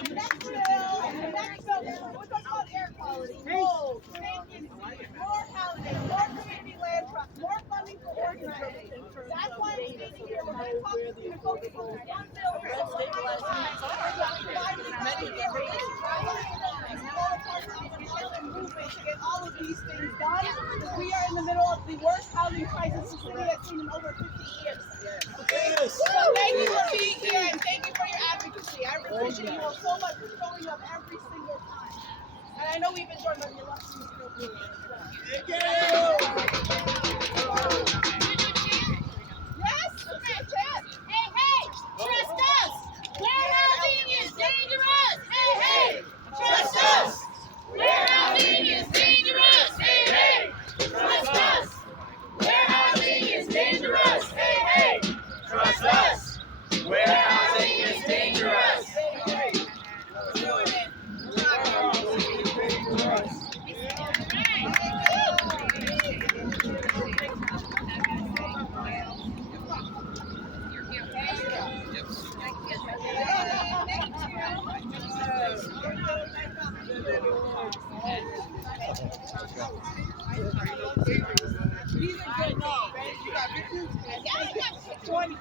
We're talking about air quality, mold, vacancy, more housing, more community land trusts, more funding for organizing. That's why I'm standing here. We're going to focus on one bill. Movement to get all of these things done. We are in the middle of the worst housing crisis the city has seen in over 50 years. Yes. So thank you for being here and thank you for your advocacy. I appreciate you all so much for showing up every single time. And I know we've enjoyed on your left seat. Thank you. Yes. Okay, Chad. Hey, trust us. Warehousing is dangerous. Hey, trust us. Warehousing is dangerous. Hey, trust us. Warehousing is dangerous. Hey, trust us. Warehousing is dangerous. These are good names. You got pictures? Yeah, 20.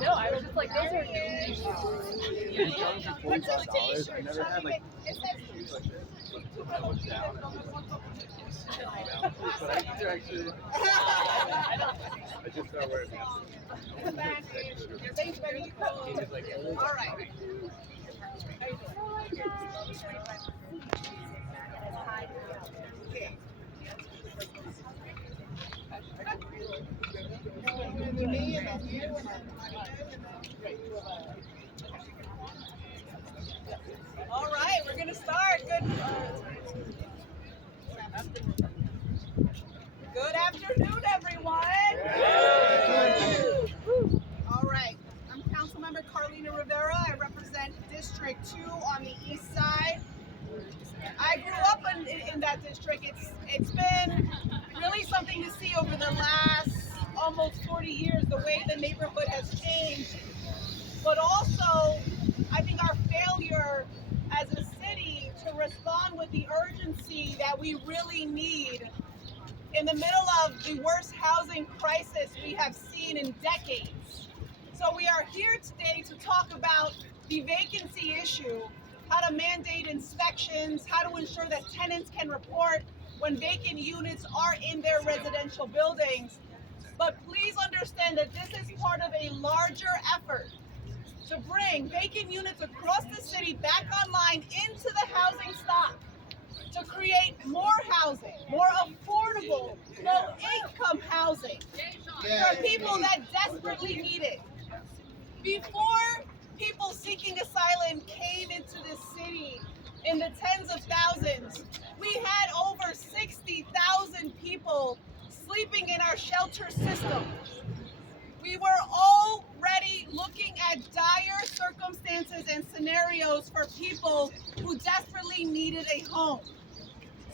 No, I was just like, those are What's this t-shirt? I never had like It says but I used to actually. I just started wearing masks. all right. All right, we're going to start. Good afternoon, everyone. All right, I'm Councilmember Carlina Rivera. I represent District 2 on the east side. I grew up in that district. It's been really something to see over the last almost 40 years, the way the neighborhood has changed. But also, I think our failure as a city to respond with the urgency that we really need in the middle of the worst housing crisis we have seen in decades. So we are here today to talk about the vacancy issue, how to mandate inspections, how to ensure that tenants can report when vacant units are in their residential buildings. But please understand that this is part of a larger effort to bring vacant units across the city back online into the housing stock, to create more housing, more affordable, low-income housing for people that desperately need it. Before people seeking asylum came into this city in the tens of thousands, we had over 60,000 people sleeping in our shelter system. We were already looking at dire circumstances and scenarios for people who desperately needed a home.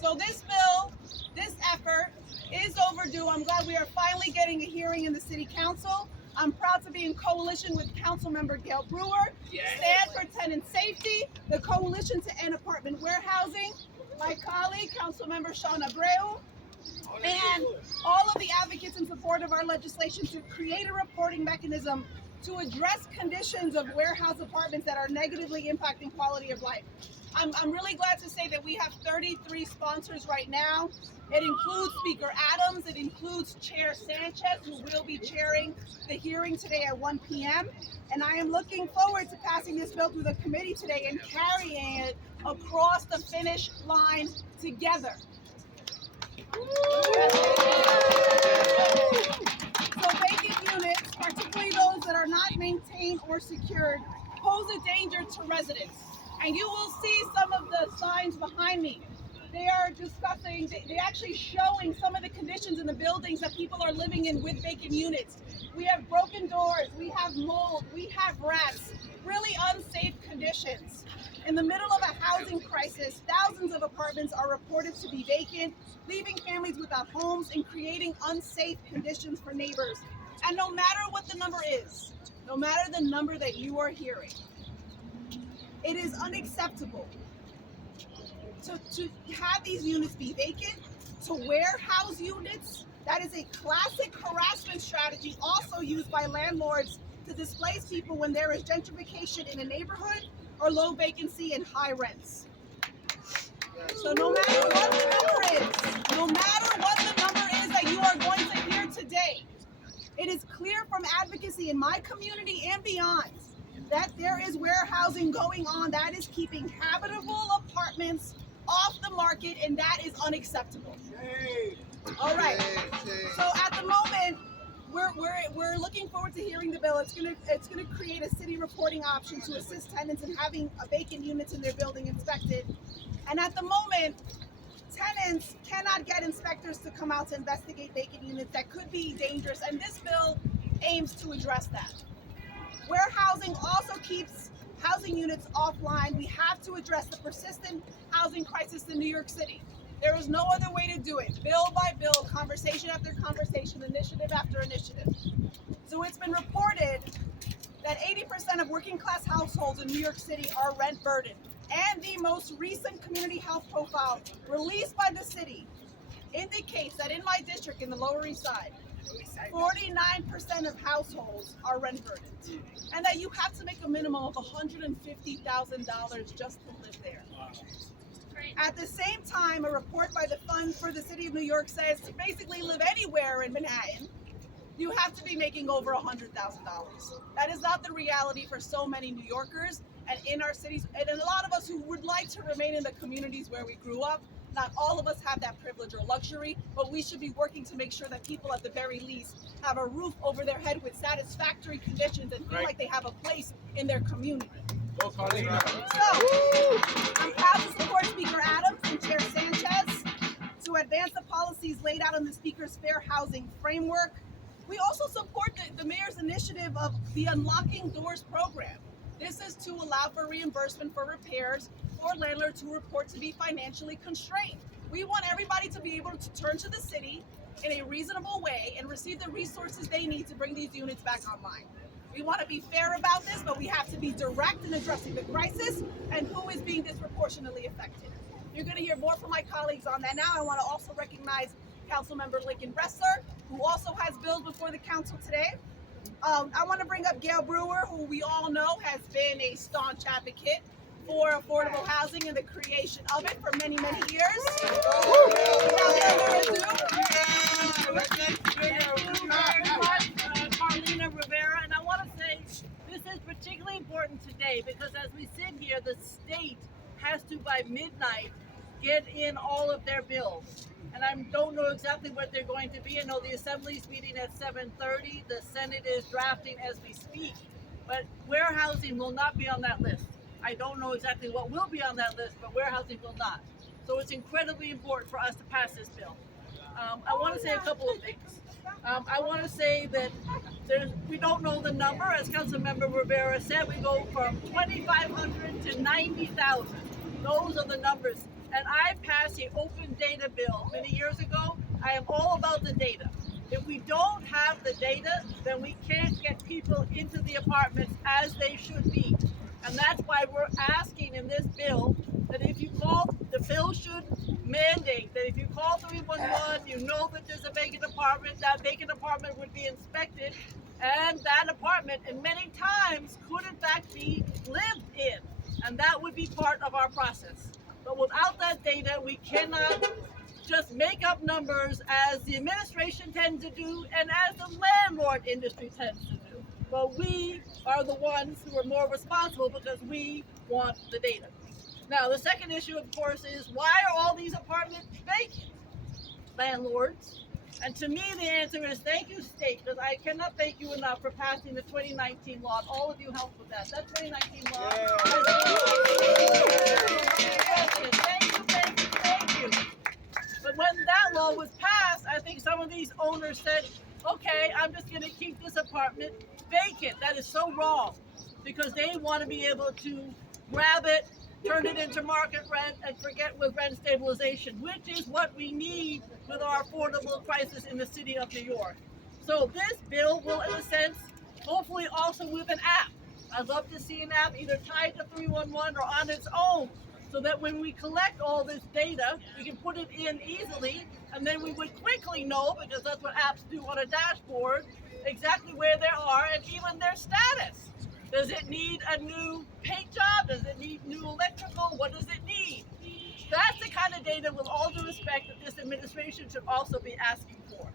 So this bill, this effort is overdue. I'm glad we are finally getting a hearing in the City Council. I'm proud to be in coalition with Councilmember Gail Brewer, Stand for Tenant Safety, the Coalition to End Apartment Warehousing, my colleague, Councilmember Shawn Abreu, and all of the advocates in support of our legislation to create a reporting mechanism to address conditions of warehouse apartments that are negatively impacting quality of life. I'm really glad to say that we have 33 sponsors right now. It includes Speaker Adams, it includes Chair Sanchez, who will be chairing the hearing today at 1 p.m. And I am looking forward to passing this bill through the committee today and carrying it across the finish line together. So vacant units, particularly those that are not maintained or secured, pose a danger to residents. And you will see some of the signs behind me. They are discussing, they're actually showing some of the conditions in the buildings that people are living in with vacant units. We have broken doors, we have mold, we have rats, really unsafe conditions. In the middle of a housing crisis, thousands of apartments are reported to be vacant, leaving families without homes and creating unsafe conditions for neighbors. And no matter what the number is, no matter the number that you are hearing, it is unacceptable to have these units be vacant, to warehouse units. That is a classic harassment strategy also used by landlords to displace people when there is gentrification in a neighborhood or low vacancy and high rents. So no matter what the number is, no matter what the number is that you are going to hear today, it is clear from advocacy in my community and beyond that there is warehousing going on that is keeping habitable apartments off the market, and that is unacceptable. All right. So at the moment, we're looking forward to hearing the bill. It's gonna create a city reporting option to assist tenants in having vacant units in their building inspected. And at the moment, tenants cannot get inspectors to come out to investigate vacant units that could be dangerous, and this bill aims to address that. Warehousing also keeps housing units offline. We have to address the persistent housing crisis in New York City. There is no other way to do it. Bill by bill, conversation after conversation, initiative after initiative. So it's been reported that 80% of working class households in New York City are rent burdened. And the most recent community health profile released by the city indicates that in my district, in the Lower East Side, 49% of households are rent burdened, and that you have to make a minimum of $150,000 just to live there. At the same time, a report by the Fund for the City of New York says to basically live anywhere in Manhattan, you have to be making over $100,000. That is not the reality for so many New Yorkers and in our cities, and a lot of us who would like to remain in the communities where we grew up. Not all of us have that privilege or luxury, but we should be working to make sure that people at the very least have a roof over their head with satisfactory conditions and feel like they have a place in their community. So, I'm proud to support Speaker Adams and Chair Sanchez to advance the policies laid out in the Speaker's Fair Housing Framework. We also support the Mayor's initiative of the Unlocking Doors program. This is to allow for reimbursement for repairs for landlords who report to be financially constrained. We want everybody to be able to turn to the city in a reasonable way and receive the resources they need to bring these units back online. We want to be fair about this, but we have to be direct in addressing the crisis and who is being disproportionately affected. You're going to hear more from my colleagues on that now. I want to also recognize Councilmember Lincoln Ressler, who also has bills before the council today. I want to bring up Gail Brewer, who we all know has been a staunch advocate for affordable housing and the creation of it for many, many years. Without further ado, Carlina Rivera, and I want to say this is particularly important today because as we sit here, the state has to by midnight get in all of their bills. And I don't know exactly what they're going to be. I know the Assembly's meeting at 7:30. The Senate is drafting as we speak. But warehousing will not be on that list. I don't know exactly what will be on that list, but warehousing will not. So it's incredibly important for us to pass this bill. I want to say a couple of things. I want to say that we don't know the number. As Councilmember Rivera said, we go from 2,500 to 90,000. Those are the numbers. And I passed the open data bill many years ago. I am all about the data. If we don't have the data, then we can't get people into the apartments as they should be. And that's why we're asking in this bill that if you call, the bill should mandate that if you call 311, you know that there's a vacant apartment, that vacant apartment would be inspected, and that apartment, and many times, could in fact be lived in. And that would be part of our process. But without that data, we cannot just make up numbers as the administration tends to do and as the landlord industry tends to do. But we are the ones who are more responsible because we want the data. Now, the second issue, of course, is why are all these apartments vacant? Landlords. And to me, the answer is thank you, state, because I cannot thank you enough for passing the 2019 law. All of you helped with that. That 2019 law. Thank you. But when that law was passed, I think some of these owners said, okay, I'm just going to keep this apartment vacant. That is so wrong because they want to be able to grab it turn it into market rent and forget with rent stabilization, which is what we need with our affordable crisis in the city of New York. So this bill will, in a sense, hopefully also with an app. I'd love to see an app either tied to 311 or on its own, so that when we collect all this data, we can put it in easily, and then we would quickly know, because that's what apps do on a dashboard, exactly where they are and even their status. Does it need a new paint job? Does it need new electrical? What does it need? That's the kind of data, with all due respect, that this administration should also be asking for.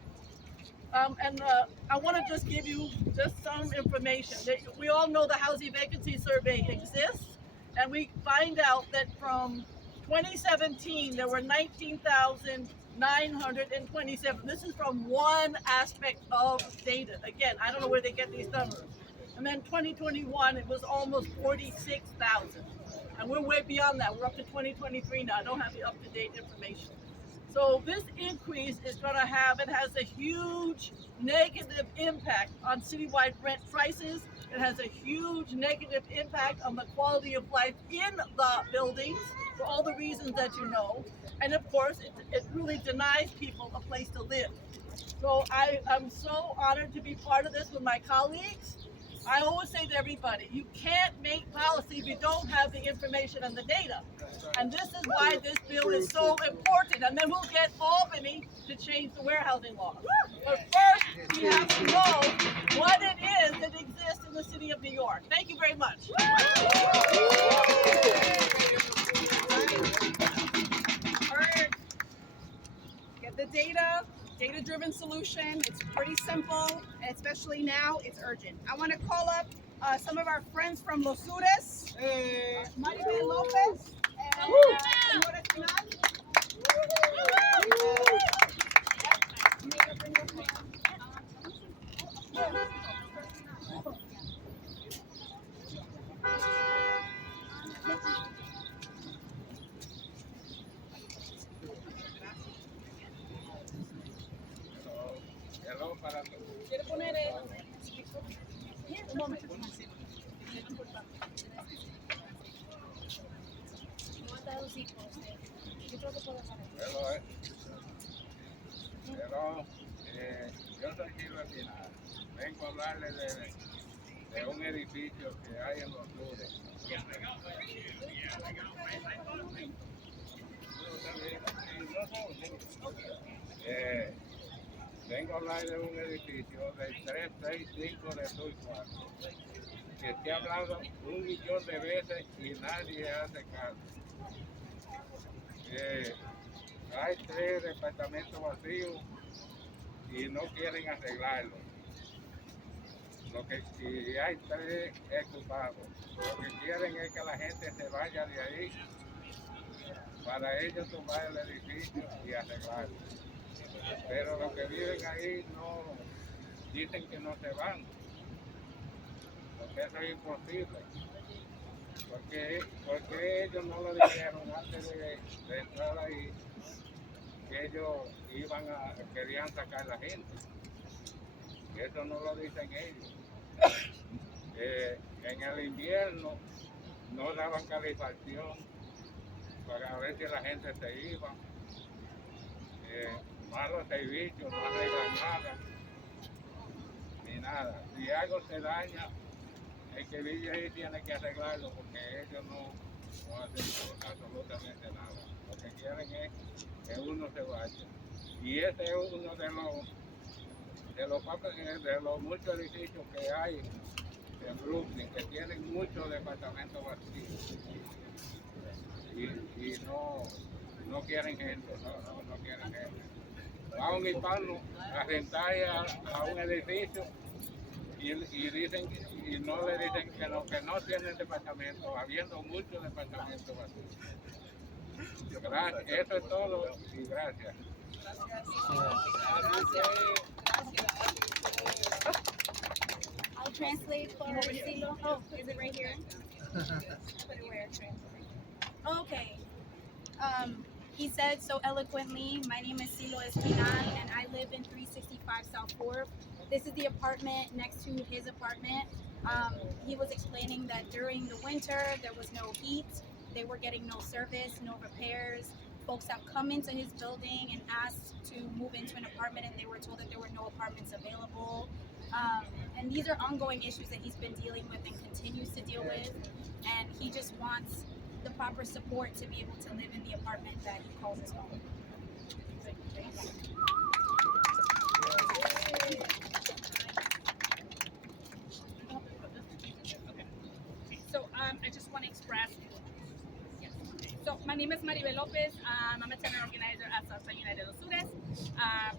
I want to just give you just some information. We all know the housing vacancy survey exists, and we find out that from 2017 there were 19,927. This is from one aspect of data. Again, I don't know where they get these numbers. And then 2021 it was almost 46,000, and we're way beyond that. We're up to 2023 now. I don't have the up-to-date information. So this increase is going to have, it has a huge negative impact on citywide rent prices. It has a huge negative impact on the quality of life in the buildings, for all the reasons that you know. And of course, it really denies people a place to live. So I'm so honored to be part of this with my colleagues. I always say to everybody, you can't make policy if you don't have the information and the data. And this is why this bill is so important. And then we'll get Albany to change the warehousing law. But first, we have to know what it is that exists in the city of New York. Thank you very much. Get the data, data-driven solution. It's pretty simple, and especially now, it's urgent. I want to call up some of our friends from Los Sures, Maribel Lopez and Señora Tenant. ¿Quiere poner un momento? Yo soy Silvestre. Vengo a hablarle de un edificio que hay en Los Sures. Vengo a hablar de un edificio del 365 de Sur 4, que se ha hablado 1.000.000 de veces y nadie hace caso. Hay 3 departamentos vacíos y no quieren arreglarlo. Y hay 3 ocupados. Lo que quieren es que la gente se vaya de ahí para ellos tomar el edificio y arreglarlo. Pero los que viven ahí no dicen que no se van, porque eso es imposible. Porque ellos no lo dijeron antes de entrar ahí, que ellos querían sacar a la gente. Y eso no lo dicen ellos. En el invierno no daban calefacción para ver si la gente se iba. Malos servicios, no arreglan nada, ni nada. Si algo se daña, el que vive ahí tiene que arreglarlo, porque ellos no hacen absolutamente nada. Lo que quieren es que uno se vaya. Y ese es uno de los muchos edificios que hay en Brooklyn, que tienen muchos departamentos vacíos. Y no quieren gente, no quieren gente. Va a un hispano a rentar a un edificio y no le dicen que no tienen departamento, habiendo muchos departamentos vacíos. Gracias, eso es todo y gracias. I'll translate for Silo. Oh, is it right here? Okay. He said so eloquently, my name is Silo Espinan and I live in 365 South 4th. This is the apartment next to his apartment. He was explaining that during the winter there was no heat. they were getting no service, no repairs. Folks have come into his building and asked to move into an apartment, and they were told that there were no apartments available. And these are ongoing issues that he's been dealing with and continues to deal with. And he just wants the proper support to be able to live in the apartment that he calls his home. So I just want to express, yes. So my name is Maribel Lopez. I'm a tenant organizer at Southside United Los Sures.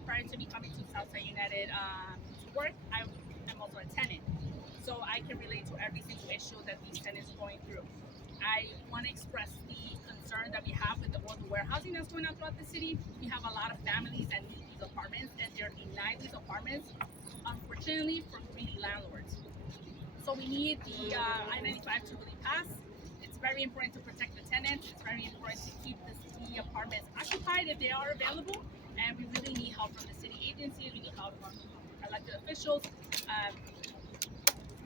Prior to me coming to Southside United to work, I'm also a tenant. So I can relate to every single issue that these tenants are going through. I want to express the concern that we have with the urban warehousing that's going on throughout the city. We have a lot of families that need these apartments, and they're denied these apartments, unfortunately, from greedy landlords. So we need the I-95 to really pass. It's very important to protect the tenants. It's very important to keep the apartments occupied if they are available. And we really need help from the city agencies. We need help from elected officials.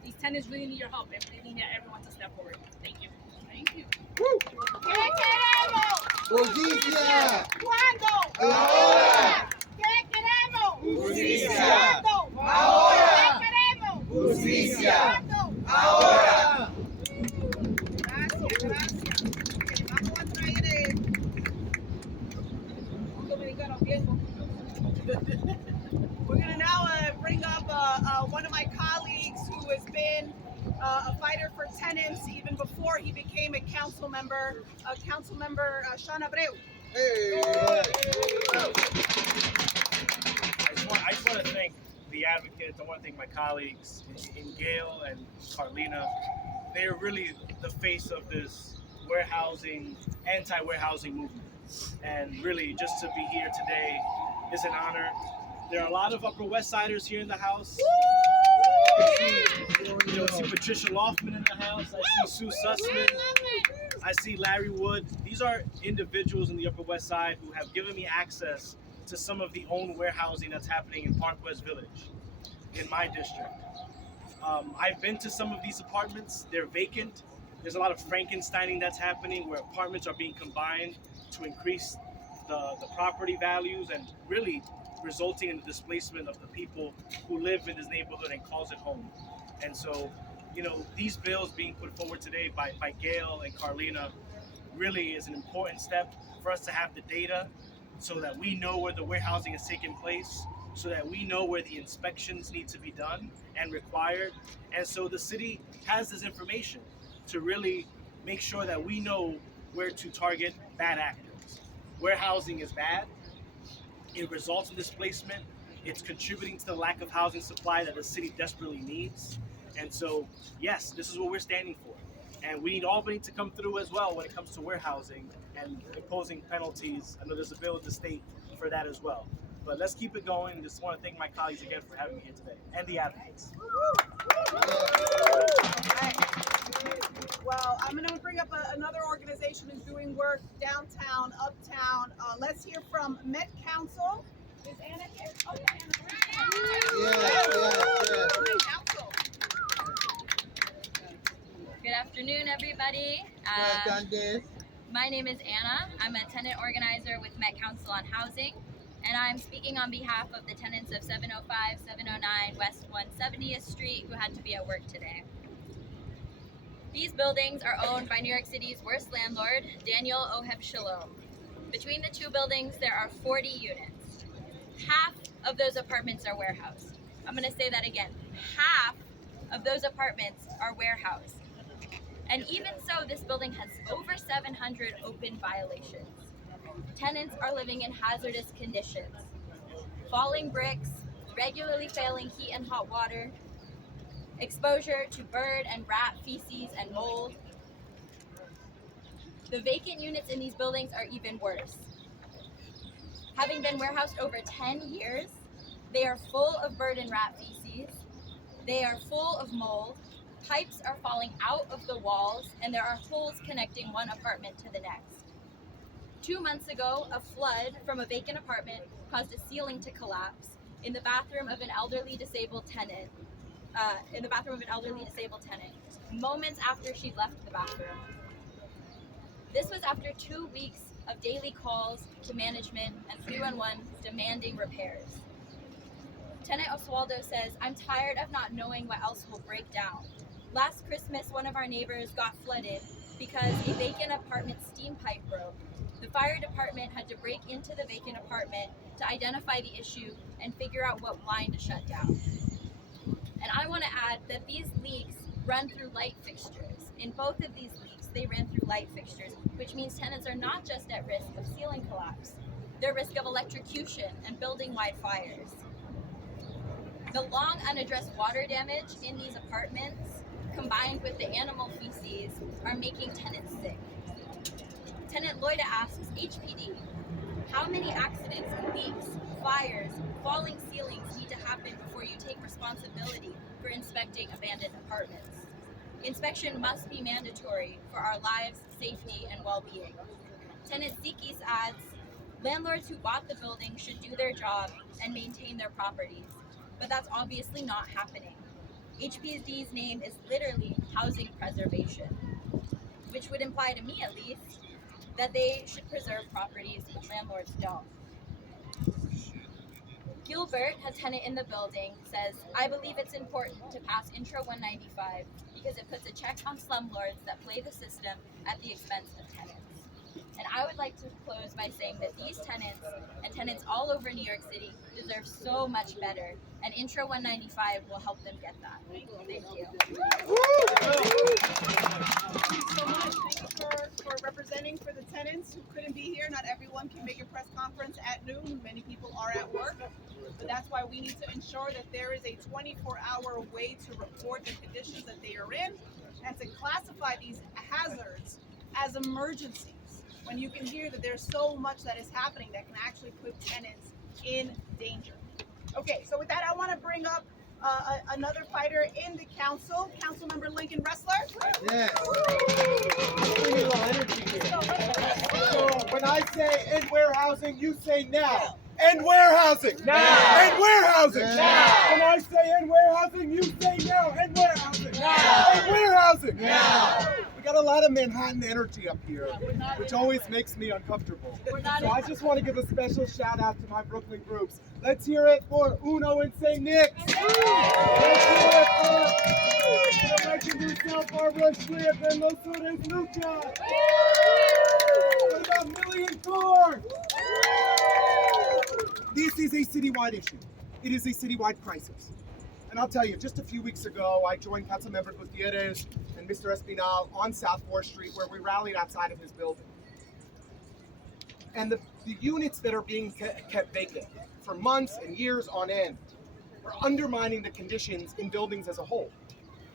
These tenants really need your help, and we need everyone to step forward. Thank you. Thank you. ¿Qué queremos? ¡Justicia! ¿Cuándo? ¡Ahora! ¿Qué queremos? ¡Justicia! ¿Cuándo? ¡Ahora! ¿Qué queremos? ¡Justicia! ¿Cuándo? ¡Ahora! Gracias. Ok, vamos a traer un dominicano viejo. We're going to now bring up one of my colleagues who has been a fighter for tenants even before he became a council member, Sean Abreu. Hey! I just want to thank the advocates. I want to thank my colleagues in Gail and Carlina. They're really the face of this anti-warehousing movement. And really, just to be here today is an honor. There are a lot of Upper West Siders here in the house. I see Patricia Loftman in the house. I see Sue Sussman. I see Larry Wood. These are individuals in the Upper West Side who have given me access to some of the own warehousing that's happening in Park West Village, in my district. I've been to some of these apartments. They're vacant. There's a lot of Frankensteining that's happening where apartments are being combined to increase the property values and really resulting in the displacement of the people who live in this neighborhood and calls it home. And so, these bills being put forward today by Gail and Carlina really is an important step for us to have the data so that we know where the warehousing is taking place, so that we know where the inspections need to be done and required. And so the city has this information to really make sure that we know where to target bad actors. Warehousing is bad. It results in displacement. It's contributing to the lack of housing supply that the city desperately needs. And so, yes, this is what we're standing for. And we need Albany to come through as well when it comes to warehousing and imposing penalties. I know there's a bill in the state for that as well. But let's keep it going. Just want to thank my colleagues again for having me here today and the advocates. Well, I'm going to bring up another organization who's doing work downtown, uptown. Let's hear from Met Council. Is Anna here? Oh, yeah, Anna. Met Council. Good afternoon, everybody. My name is Anna. I'm a tenant organizer with Met Council on Housing, and I'm speaking on behalf of the tenants of 705, 709 West 170th Street who had to be at work today. These buildings are owned by New York City's worst landlord, Daniel Oheb Shalom. Between the two buildings, there are 40 units. Half of those apartments are warehoused. I'm going to say that again. Half of those apartments are warehoused. And even so, this building has over 700 open violations. Tenants are living in hazardous conditions. Falling bricks, regularly failing heat and hot water, exposure to bird and rat feces and mold. The vacant units in these buildings are even worse. Having been warehoused over 10 years, they are full of bird and rat feces, they are full of mold, pipes are falling out of the walls, and there are holes connecting one apartment to the next. 2 months ago, a flood from a vacant apartment caused a ceiling to collapse in the bathroom of an elderly disabled tenant, moments after she left the bathroom. This was after 2 weeks of daily calls to management and 311 demanding repairs. Tenant Oswaldo says, "I'm tired of not knowing what else will break down. Last Christmas, one of our neighbors got flooded because a vacant apartment steam pipe broke. The fire department had to break into the vacant apartment to identify the issue and figure out what line to shut down." And I want to add that these leaks run through light fixtures. In both of these leaks, they ran through light fixtures, which means tenants are not just at risk of ceiling collapse, they're at risk of electrocution and building-wide fires. The long unaddressed water damage in these apartments, combined with the animal feces, are making tenants sick. Tenant Loida asks HPD, how many accidents, leaks, fires, falling ceilings need to happen before you take responsibility for inspecting abandoned apartments? Inspection must be mandatory for our lives, safety, and well-being. Tenant Zikis adds, landlords who bought the building should do their job and maintain their properties, but that's obviously not happening. HPD's name is literally housing preservation, which would imply to me at least that they should preserve properties but landlords don't. Gilbert, a tenant in the building, says, "I believe it's important to pass Intro 195 because it puts a check on slumlords that play the system at the expense of tenants." And I would like to close by saying that these tenants and tenants all over New York City deserve so much better, and Intro 195 will help them get that. Thank you. Thank you so much. Thank you for representing for the tenants who couldn't be here. Not everyone can make a press conference at noon. Many people are at work. But that's why we need to ensure that there is a 24-hour way to report the conditions that they are in and to classify these hazards as emergencies. When you can hear that there's so much that is happening that can actually put tenants in danger. Okay, so with that, I want to bring up another fighter in the council, Councilmember Lincoln Ressler. Yes. We need a little energy here. So when I say end warehousing, you say now. End warehousing. Now. End warehousing. Now. When I say end warehousing, you say now. End warehousing. Now. End warehousing. Now. We got a lot of Manhattan energy up here, which always makes me uncomfortable. So I just want to give a special shout out to my Brooklyn groups. Let's hear it for Uno and St. Nick's. Let's hear it for the legendary South Barbara Strip and Los Sudes Lucha. What about Million Corn? This is a citywide issue. It is a citywide crisis. And I'll tell you, just a few weeks ago, I joined Councilmember Gutierrez and Mr. Espinal on South 4th Street, where we rallied outside of his building. And the units that are being kept vacant for months and years on end are undermining the conditions in buildings as a whole.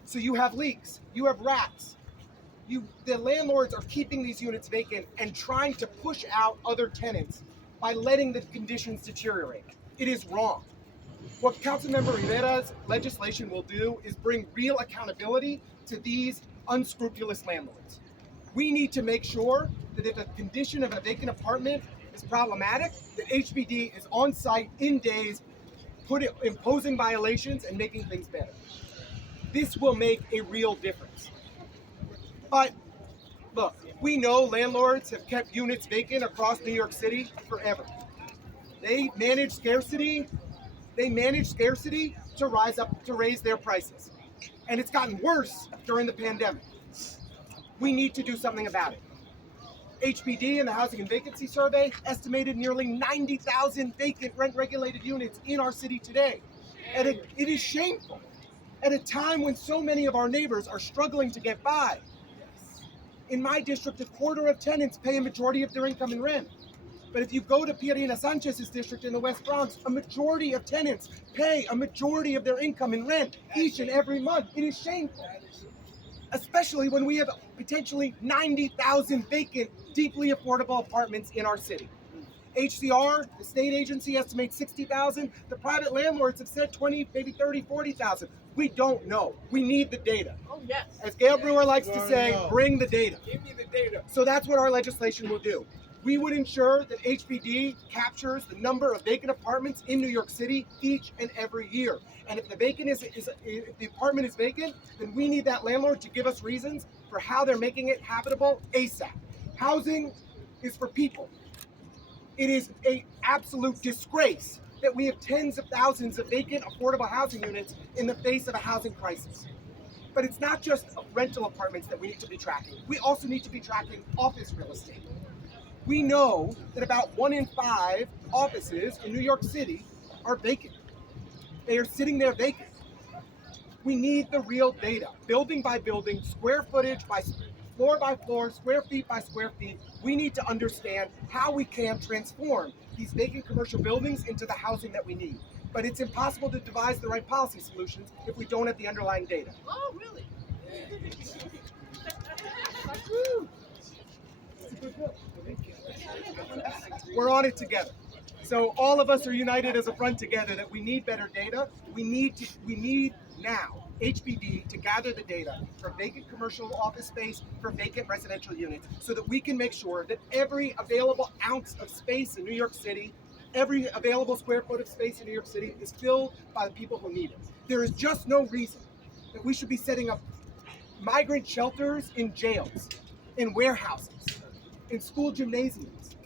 So you have leaks, you have rats, the landlords are keeping these units vacant and trying to push out other tenants by letting the conditions deteriorate. It is wrong. What Councilmember Rivera's legislation will do is bring real accountability to these unscrupulous landlords. We need to make sure that if the condition of a vacant apartment is problematic, that HPD is on site in days, imposing violations and making things better. This will make a real difference. But look, we know landlords have kept units vacant across New York City forever. They manage scarcity to raise their prices. And it's gotten worse during the pandemic. We need to do something about it. HPD and the Housing and Vacancy Survey estimated nearly 90,000 vacant rent-regulated units in our city today. And it is shameful at a time when so many of our neighbors are struggling to get by. In my district, a quarter of tenants pay a majority of their income in rent. But if you go to Pierina Sanchez's district in the West Bronx, a majority of tenants pay a majority of their income in rent each and every month. It is shameful, especially when we have potentially 90,000 vacant, deeply affordable apartments in our city. HCR, the state agency, estimates 60,000. The private landlords have said 20, maybe 30, 40,000. We don't know. We need the data. Oh, yes. As Gail Brewer likes to say, bring the data. Give me the data. So that's what our legislation will do. We would ensure that HPD captures the number of vacant apartments in New York City each and every year. And if the apartment is vacant, then we need that landlord to give us reasons for how they're making it habitable ASAP. Housing is for people. It is an absolute disgrace that we have tens of thousands of vacant affordable housing units in the face of a housing crisis. But it's not just rental apartments that we need to be tracking. We also need to be tracking office real estate. We know that about 1 in 5 offices in New York City are vacant. They are sitting there vacant. We need the real data, building by building, square footage by floor by floor, square feet by square feet. We need to understand how we can transform these vacant commercial buildings into the housing that we need. But it's impossible to devise the right policy solutions if we don't have the underlying data. Oh, really? We're on it together. So all of us are united as a front together that we need better data. We need now HPD to gather the data for vacant commercial office space, for vacant residential units, so that we can make sure that every available ounce of space in New York City, every available square foot of space in New York City is filled by the people who need it. There is just no reason that we should be setting up migrant shelters in jails, in warehouses, in school gymnasiums.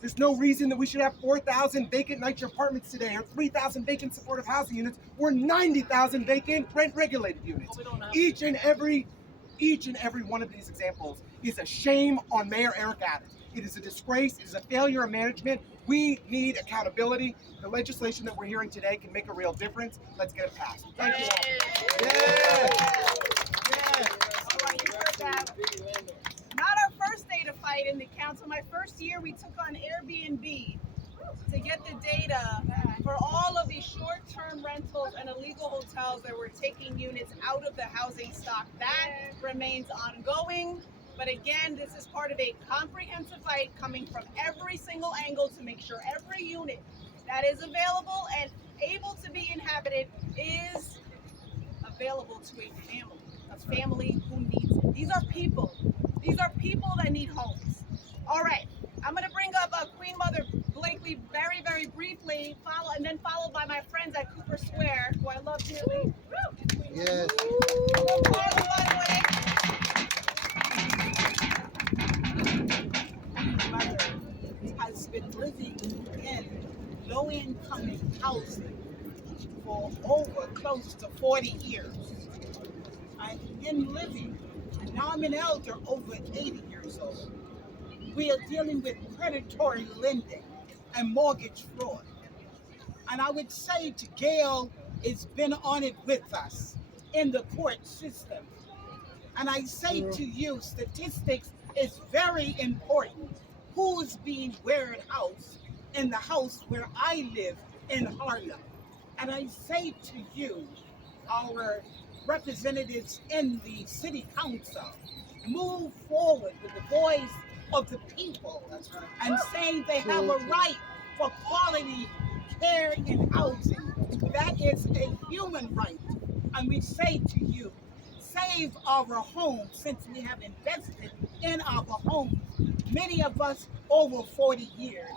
There's no reason that we should have 4,000 vacant NYCHA apartments today, or 3,000 vacant supportive housing units, or 90,000 vacant rent-regulated units. Each and every one of these examples is a shame on Mayor Eric Adams. It is a disgrace. It is a failure of management. We need accountability. The legislation that we're hearing today can make a real difference. Let's get it passed. Thank you all. All right, you heard that. Not our first day to fight in the council. My first year, we took on Airbnb to get the data for all of these short-term rentals and illegal hotels that were taking units out of the housing stock. That remains ongoing. But again, this is part of a comprehensive fight coming from every single angle to make sure every unit that is available and able to be inhabited is available to a family who needs it. These are people. These are people that need homes. All right, I'm gonna bring up Queen Mother Blakely very, very briefly, followed by my friends at Cooper Square, who I love dearly. Yes. Hello, Carla, by the way. Mother has been living in low-income housing for over close to 40 years. I've been living, and now I'm an elder, over 80 years old. We are dealing with predatory lending and mortgage fraud. And I would say to Gail, it's been on it with us in the court system. And I say to you, statistics is very important. Who's being warehoused in the house where I live in Harlem? And I say to you, our representatives in the city council, move forward with the voice of the people and saying they have a right for quality care in housing. That is a human right. And we say to you, save our homes, since we have invested in our homes. Many of us over 40 years,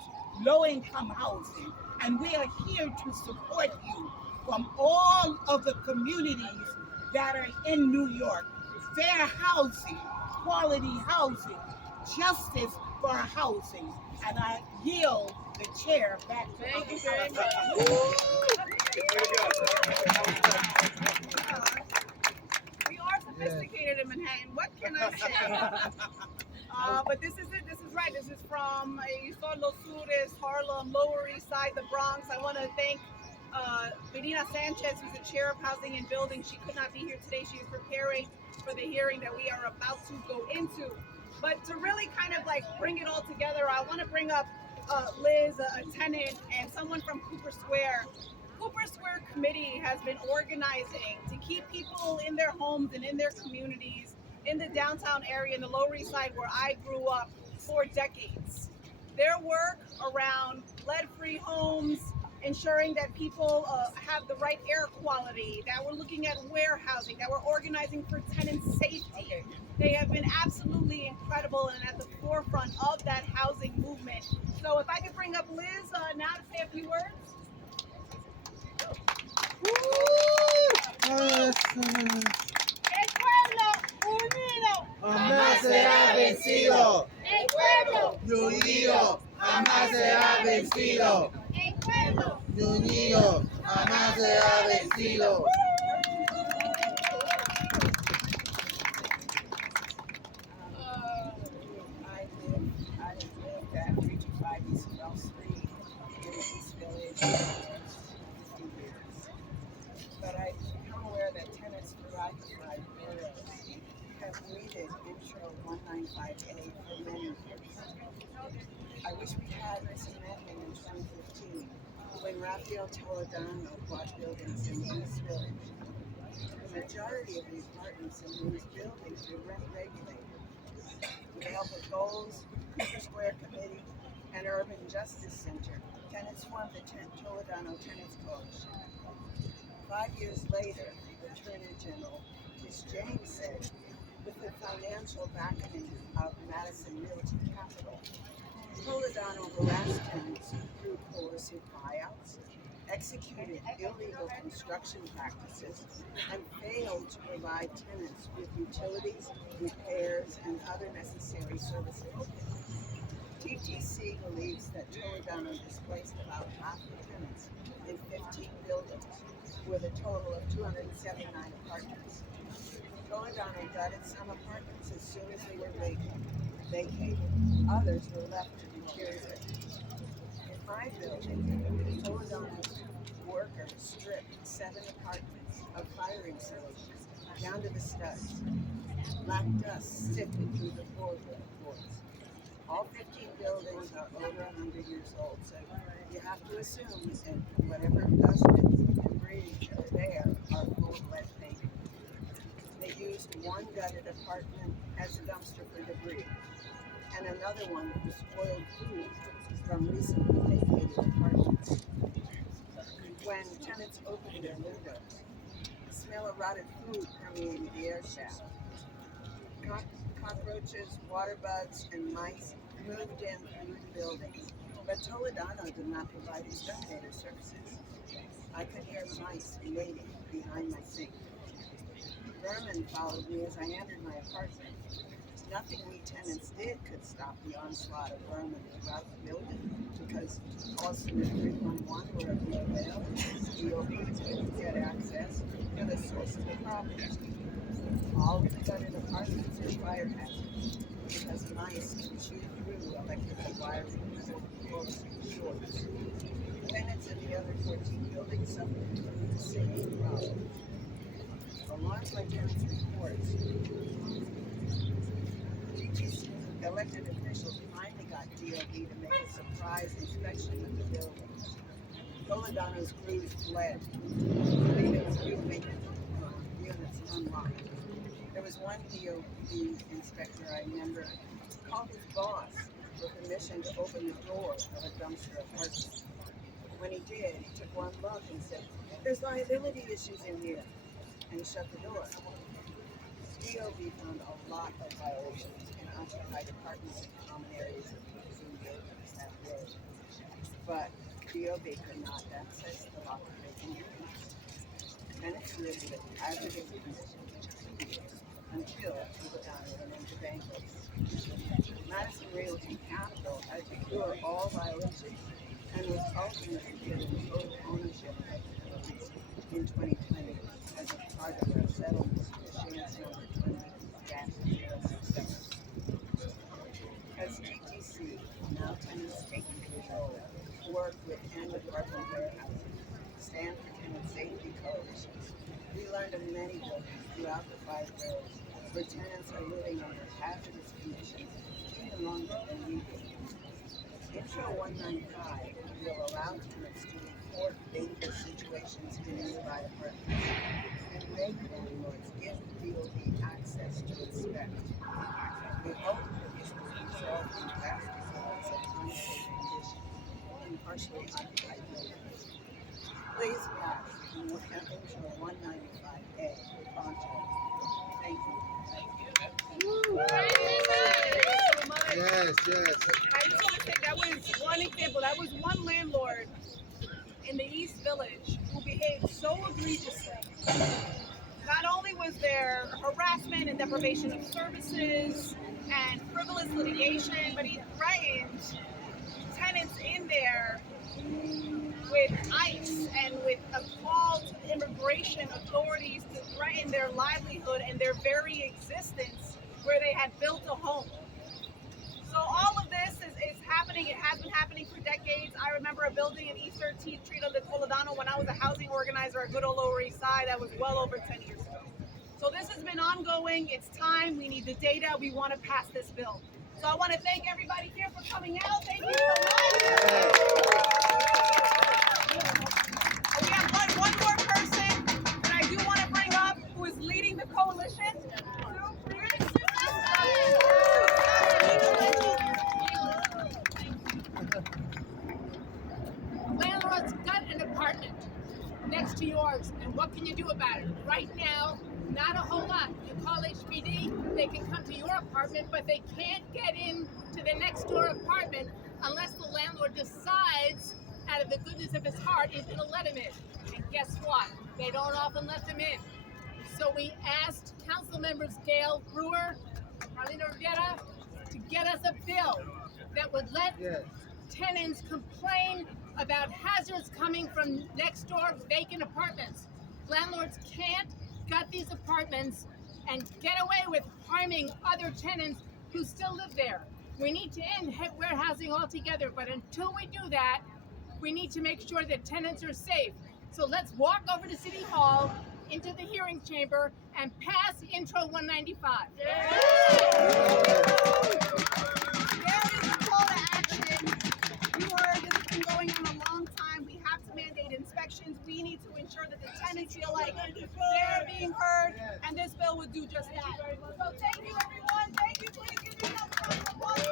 low-income housing, and we are here to support you from all of the communities that are in New York. Fair housing, quality housing, justice for housing. And I yield the chair back to you. Thank you very much. We are sophisticated in Manhattan. What can I say? But this is it. This is right. This is from Los Sures, Harlem, Lower East Side, the Bronx. I want to thank Benina Sanchez, who's the chair of Housing and Building. She could not be here today. She is preparing for the hearing that we are about to go into. But to really kind of like bring it all together, I want to bring up Liz, a tenant, and someone from Cooper Square. Cooper Square Committee has been organizing to keep people in their homes and in their communities in the downtown area, in the Lower East Side where I grew up, for decades. Their work around lead-free homes, ensuring that people have the right air quality, that we're looking at warehousing, that we're organizing for tenant safety. They have been absolutely incredible and at the forefront of that housing movement. So if I could bring up Liz now to say a few words. El pueblo unido Jamás será vencido. El Unido jamás será vencido. El pueblo. Unido jamás será vencido. I lived at 55 East Bell Street in East Village for 50 years. But I've become aware that tenants throughout the 5 boroughs have needed Intro 195A for many years. I wish we had this amendment in 2015 when Rafael Toledano bought buildings in East Village. The majority of the apartments in these buildings were rent regulated. With the help of goals, Cooper Square Committee, and Urban Justice Center, tenants formed the Toledano Tenants Coalition. 5 years later, the Attorney General, Ms. James, said, with the financial backing of Madison Realty Capital, Toledano harassed tenants through coercive buyouts, executed illegal construction practices, and failed to provide tenants with utilities, repairs, and other necessary services. TTC believes that Toledano displaced about half the tenants in 15 buildings, with a total of 279 apartments. Toledano gutted some apartments as soon as they were vacated. Others were left to deteriorate. In my building, Toledano's workers stripped 7 apartments of fire installations down to the studs. Black dust sifted through the floorboards. All 15 buildings are over 100 years old, so you have to assume that whatever dust and debris are there are full of lead paint. They used one gutted apartment as a dumpster for debris, and another one for spoiled food from recently vacated apartments. When tenants opened their windows, the smell of rotted food permeated the air shaft. Cockroaches, water bugs, and mice moved in through the buildings, but Toledano did not provide exterminator services. I could hear mice mating behind my sink. Vermin followed me as I entered my apartment. Nothing we tenants did could stop the onslaught of vermin throughout the building because calls to 311 were of no avail. DOBs couldn't get access to the source of the problem. All of the gutted apartments are fire hazards because mice can chew through electrical wiring and close shorts. Tenants in the other 14 buildings suffered from the same problem. Alarmed by tenants' reports, GTC elected officials finally got DOB to make a surprise inspection of the buildings. Toledano's crews fled, leaving a few vacant units unlocked. There was one DOB inspector I remember called his boss for permission to open the door of a dumpster apartment. When he did, he took one look and said, "There's liability issues in here," and he shut the door. DOB found a lot of violations in occupied apartments and common areas of Zoom buildings that day, but DOB could not access the locked vacant units. Tenants lived with hazardous conditions until Toledano went into bankruptcy. Madison Realty Capital had to cure all violations and was ultimately given total ownership of the buildings in 2020 as a part of their settlement issuance number 20-067. As GTC, now tenants taking control, work with end-apartment warehousing, stand for tenant safety coalitions, we learned of many buildings throughout the 5 boroughs where tenants are living under hazardous conditions even longer than we do. Intro 195 will allow tenants to report dangerous situations in nearby apartments and make landlords give DOB access to inspect. We hope that this will result in drastic loss of unsafe condition in partially occupied buildings. Please pass Intro 195A pronto. Thank you. Yes, yes. I just want to say that was one example. That was one landlord in the East Village who behaved so egregiously. Not only was there harassment and deprivation of services, and frivolous litigation, but he threatened tenants in there with ICE and with a call to the immigration authorities to threaten their livelihood and their very existence where they had built a home. So all of this is happening. It has been happening for decades. I remember a building in East 13th Street on the Toledano when I was a housing organizer at good old Lower East Side. That was well over 10 years ago. So this has been ongoing. It's time. We need the data. We want to pass this bill. So I want to thank everybody here for coming out. Thank you so much. We have one more person that I do want to bring up who is leading the coalition. Landlord's got an apartment next to yours, and what can you do about it? Right now, not a whole lot. You call HPD, they can come to your apartment, but they can't get in to the next door apartment unless the landlord decides, out of the goodness of his heart, he's going to let him in. And guess what? They don't often let them in. So we asked council members Gail Brewer, Carolina Rivera, to get us a bill that would let tenants complain about hazards coming from next door vacant apartments. Landlords can't gut these apartments and get away with harming other tenants who still live there. We need to end warehousing altogether, but until we do that, we need to make sure that tenants are safe. So let's walk over to City Hall, into the hearing chamber, and pass Intro 195. There is a call to action. You heard this has been going on a long time. We have to mandate inspections. We need to ensure that the tenants feel like they're being heard, and this bill would do just that. So thank you, everyone. Thank you. Please give me another round of applause.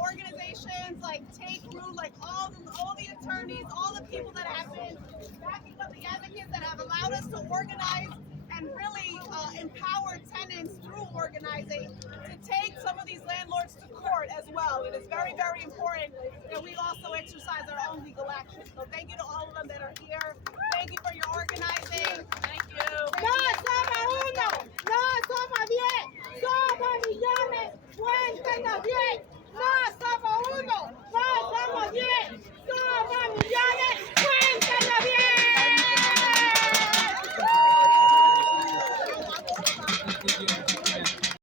Organizations like Take Root, like all the attorneys, all the people that have been backing up the advocates that have allowed us to organize and really empower tenants through organizing to take some of these landlords to court as well. It is very, very important that we also exercise our own legal action. So thank you to all of them that are here. Thank you for your organizing.